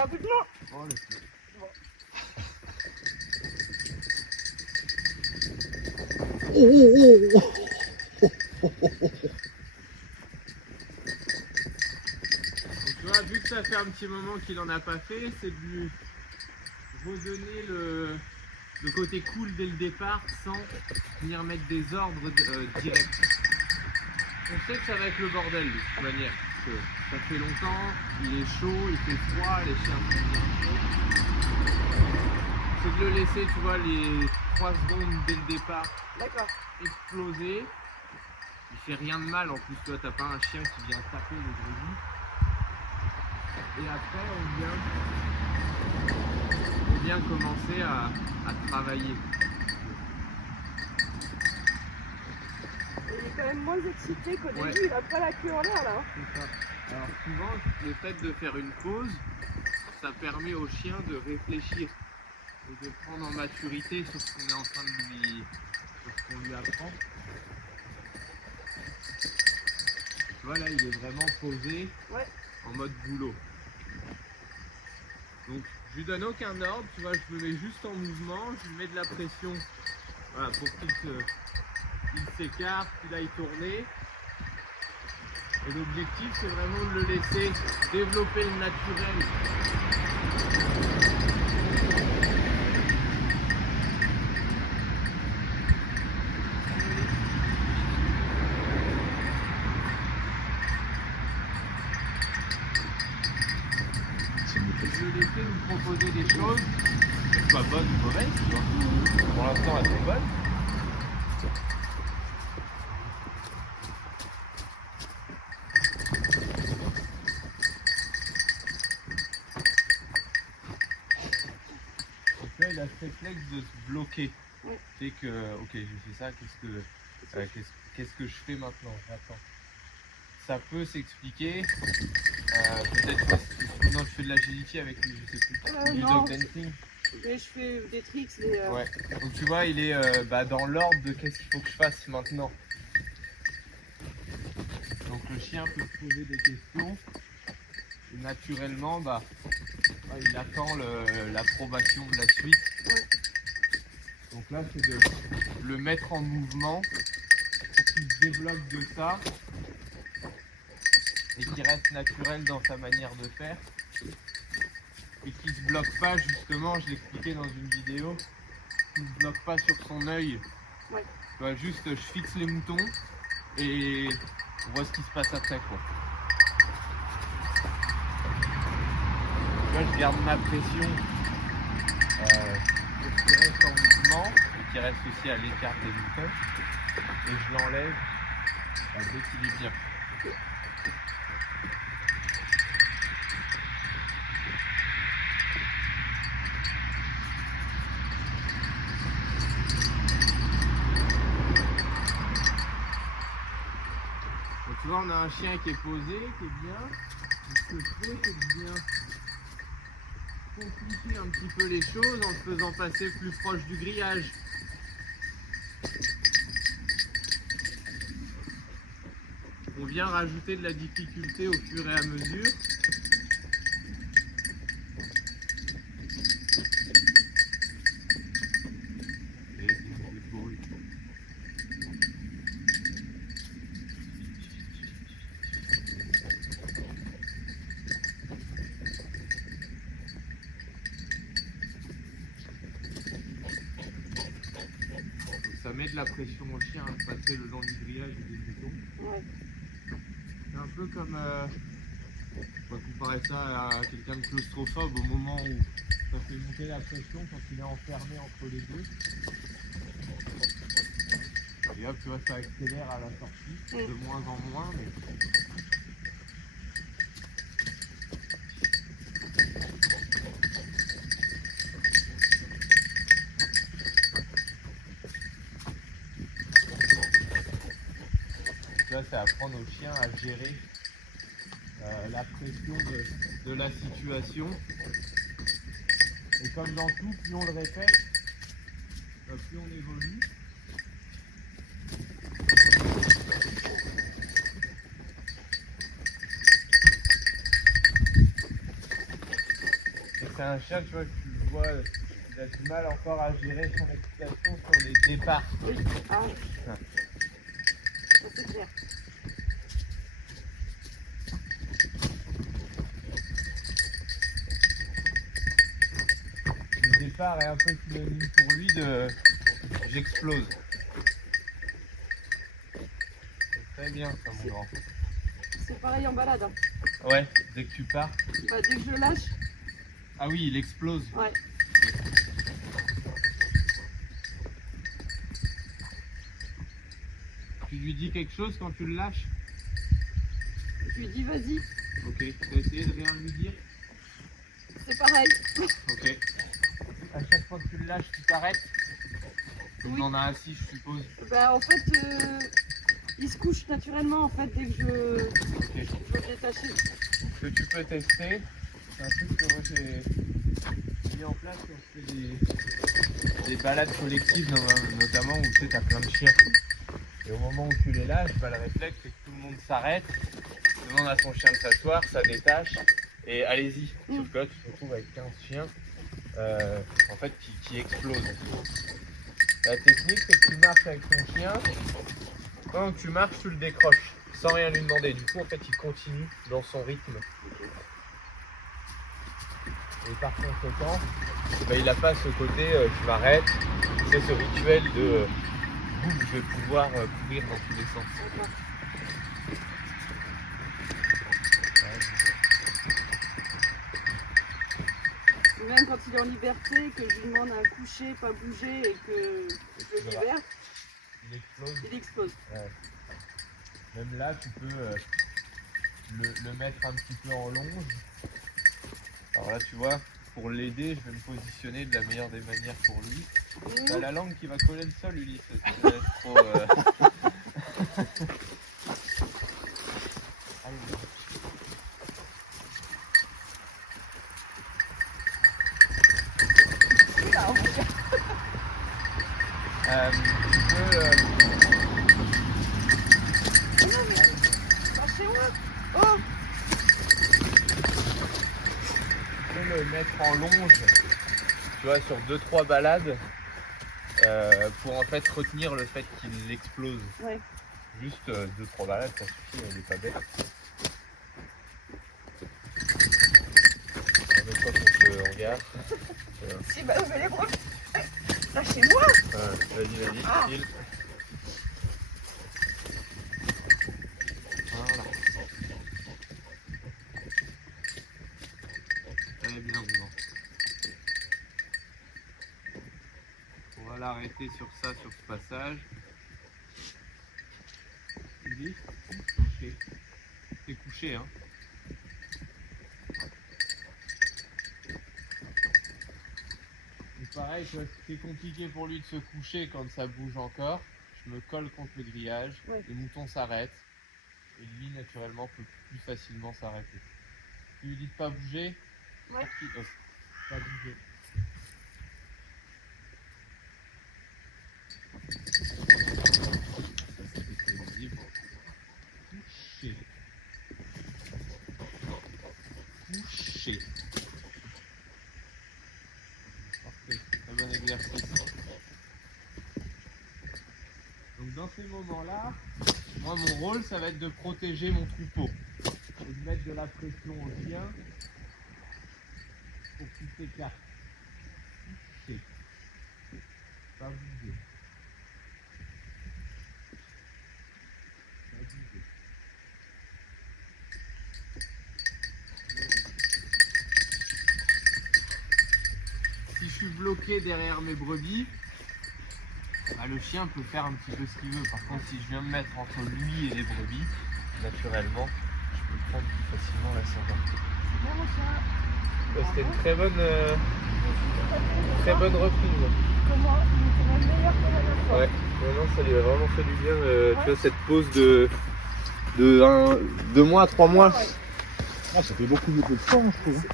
Rapidement. Oh, laisse-le. Donc, tu vois, vu que ça fait un petit moment qu'il en a pas fait, c'est de lui redonner le côté cool dès le départ sans venir mettre des ordres directs. On sait que ça va être le bordel de toute manière, parce que ça fait longtemps, il est chaud, il fait froid, les chiens sont bien chauds. C'est de le laisser, tu vois, les 3 secondes dès le départ. D'accord. Exploser. Il fait rien de mal en plus, toi t'as pas un chien qui vient taper le grésil. Et après on vient commencer à travailler. Et il est quand même moins excité qu'au Ouais. début, il a pas la queue en l'air là. Hein. C'est ça. Alors souvent le fait de faire une pause, ça permet au chien de réfléchir et de prendre en maturité sur ce qu'on est en train de lui, sur ce qu'on lui apprend. Tu vois là il est vraiment posé en mode boulot. Donc je lui donne aucun ordre, tu vois, je me mets juste en mouvement, je lui mets de la pression voilà, pour qu'il s'écarte, qu'il aille tourner. Et l'objectif c'est vraiment de le laisser développer le naturel. Je vais laisser nous proposer des choses, qu'elles soient bonnes ou mauvaises, tu vois. Pour l'instant elles sont bonnes. Donc là il a ce réflexe de se bloquer. Oui. C'est que, ok j'ai fait ça, qu'est-ce que je fais maintenant? J'attends. Ça peut s'expliquer, peut-être que non, tu fais de l'agility avec lui, je sais plus, du Non. dog dancing. Mais je fais des tricks, des. Ouais, donc tu vois, il est dans l'ordre de qu'est-ce qu'il faut que je fasse maintenant. Donc le chien peut se poser des questions, et naturellement, il attend l'approbation de la suite. Ouais. Donc là, c'est de le mettre en mouvement pour qu'il se développe de ça. Et qui reste naturel dans sa manière de faire et qui se bloque pas justement, je l'expliquais dans une vidéo, qui se bloque pas sur son œil. Ouais. Tu vois, juste je fixe les moutons et on voit ce qui se passe après quoi. Tu vois, je garde ma pression pour qu'il reste en mouvement et qu'il reste aussi à l'écart des moutons et je l'enlève dès qu'il est bien. Tu vois, on a un chien qui est posé, qui est bien. Ce que je fais, c'est de bien compliquer un petit peu les choses en le faisant passer plus proche du grillage. On vient rajouter de la difficulté au fur et à mesure. Ça met de la pression au chien à passer le long du grillage et des moutons. Ouais. C'est un peu comme, on va comparer ça à quelqu'un de claustrophobe au moment où ça fait monter la pression quand il est enfermé entre les deux. Et hop, tu vois, ça accélère à la sortie, de moins en moins. Mais... Tu vois, c'est apprendre au chien à gérer la pression de la situation. Et comme dans tout, plus on le répète, plus on évolue. t'as un chien, tu vois, tu vois, il a du mal encore à gérer son excitation sur les départs. Oui. Ah. Ça c'est clair. Le départ est un peu synonyme pour lui de j'explose. C'est très bien ça, mon grand. C'est pareil en balade. Hein. Ouais, dès que tu pars. Bah, dès que je lâche. Ah oui, il explose. Ouais. Tu lui dis quelque chose quand tu le lâches? Je lui dis vas-y. Ok, tu as essayé de rien lui dire? C'est pareil. Ok. À chaque fois que tu le lâches, tu t'arrêtes? Oui. Tu en as assis, je suppose. Bah, en fait, il se couche naturellement en fait dès que je veux le détacher. Ce que tu peux tester, c'est un truc que moi j'ai mis en place quand je fais des balades collectives notamment où tu sais, t'as plein de chiens. Et au moment où tu les lâches, bah, le réflexe c'est que tout le monde s'arrête, demande à son chien de s'asseoir, ça détache et allez-y. Sauf que là tu te retrouves avec 15 chiens en fait qui explosent. La technique c'est que tu marches avec ton chien, quand tu marches tu le décroches sans rien lui demander. Du coup en fait il continue dans son rythme. Et par conséquent, bah, il n'a pas ce côté je m'arrête, c'est ce rituel de je vais pouvoir courir dans tous les sens. Ou même quand il est en liberté, que je lui demande un coucher, pas bouger et que je le libère, Il explose. il explose. Ouais. Même là, tu peux le mettre un petit peu en longe. Alors là, tu vois, pour l'aider, je vais me positionner de la meilleure des manières pour lui. T'as la langue qui va coller le sol, Ulysse. Tu te laisses trop, tu peux... Chez moi. Oh, Tu peux le mettre en longe, tu vois, sur 2-3 balades pour en fait retenir le fait qu'il explose. ouais. Juste 2-3 balades, ça suffit, il est pas bête. On est pas qu'on se regarde. Si, bah, vous allez voir. Lâchez-moi. Vas-y, Ah. file. Voilà. Très bien, vivant. On va l'arrêter sur ça, sur ce passage. Ulysse, couché. T'es couché, hein. Et pareil, tu vois, c'est compliqué pour lui de se coucher quand ça bouge encore. Je me colle contre le grillage, Ouais. le mouton s'arrête et lui naturellement peut plus facilement s'arrêter. Tu lui dis de pas bouger? Ouais. Pas bouger. C'est visible. Couché. Couché. Parfait, très bon exercice. Donc dans ces moments-là, moi mon rôle ça va être de protéger mon troupeau. Et de mettre de la pression au chien pour qu'il s'écarte. Couché. Pas bouger. Pas bouger. Si je suis bloqué derrière mes brebis, bah, le chien peut faire un petit peu ce qu'il veut. Par contre, si je viens me mettre entre lui et les brebis, naturellement, je peux prendre plus facilement la ceinture. Bien, mon chien. C'était une très bonne reprise. Comment? Il est quand même meilleur que la dernière fois. Ouais, non, ça lui a vraiment fait du bien. Tu vois, cette pause de 2 mois, 3 mois. Ouais. Ah, ça fait beaucoup de temps, je trouve.